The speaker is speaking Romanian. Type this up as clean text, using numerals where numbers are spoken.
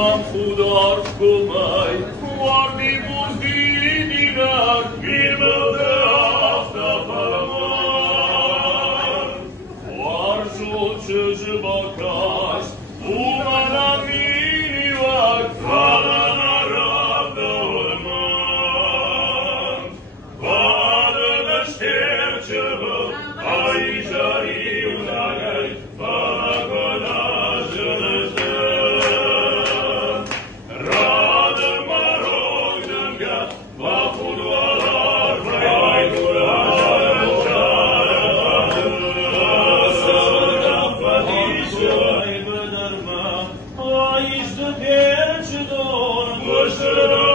mam hudar kumaj, warni buzdidinak, bilmelde hafta paraman. Varso çözü bakas, umana minivak, kalana rabda olman. Vadene şterçevi, ayjari unagay, bana Işte